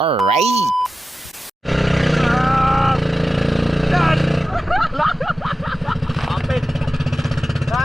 Alright. Apit. Ha?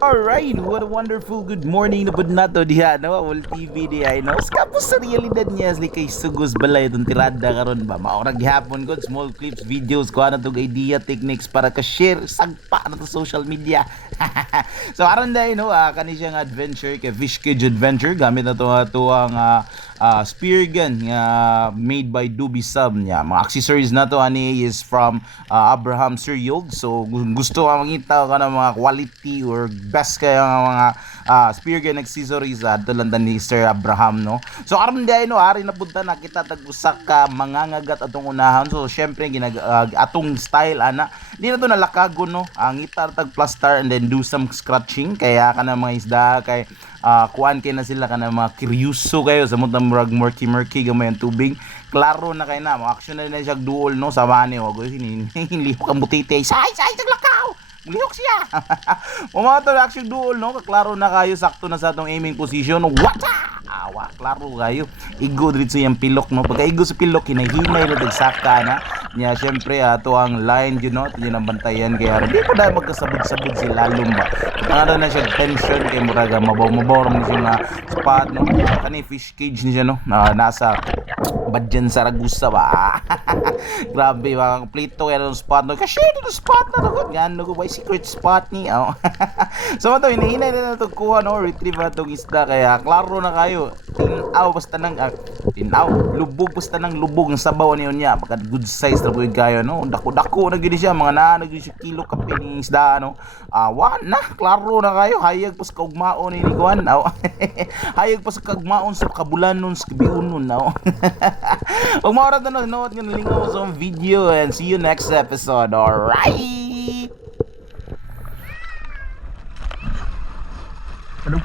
Alright, what a wonderful good morning na pod nato diha no, Awol TV diha no. Kapos sa realidad niya kay sugos balay itong tirada karon ba. Maorag gihapon gud small clips, videos ko na tog idea techniques para ka share sagpa na to social media. So aron dai no, kani siyang adventure kay Fish Cage Adventure gamit na to ang spear gun nga made by Doobie Sub niya. Mga accessories na to ani is from Abraham Sir Yog. So gusto ka makita ka ng mga quality or best kaya mga spear gun accessories tulad ni Sir Abraham no. So aron dai no, ari na punta nakita tag usa ka mangangagat atong unahan. So syempre atong style ana di na to nalakagon no. Ang itar tag plaster and then do some scratching kaya kana mga isda kay kuan kay na sila kana mga kuryoso kayo sa mutang murag murky gamay ang tubig. Klaro na kay na mo action na siya duol no sa mani og hindi ko kambutite say taglakaw lihok siya. Mga action duol no, klaro na kayo sakto na sa atong aiming position. Wata! Awa, klaro kayo. Igo dito yung pilok no. Pagka igo sa pilok hinay-hinay na dagsaka na. Nya syempre ato ang line you know, yun ang bantayan kaya di pa dahil magkasabod-sabod si lalong ba. Ano na siya tension kay muraga mabaw-mabaw ni siya na spot no. Kani fish cage ni siya no. Nasa Badyan Saragusa ba. Grabe mga plito kaya ng spot no. Kasi dito spot na no. Yan no ba secret spot ni. Oh. So mato hinahinay na to kuha no, retrieve na tong isda kaya klaro na kayo. Tinaw basta nang lubog basta nang lubog ng sabaw niyon niya. Pagka good size na po yung kayo no. Dako-dako na gini siya mga na siya kilo kaping isda no. Na klaro na kayo hayag pas kaugmaon ni kuan. Hayag pas kagmaon sa kabulanon sa biunon no. Huwag maorat na nanood nga nalingaw sa video and see you next episode. Alright! Ano?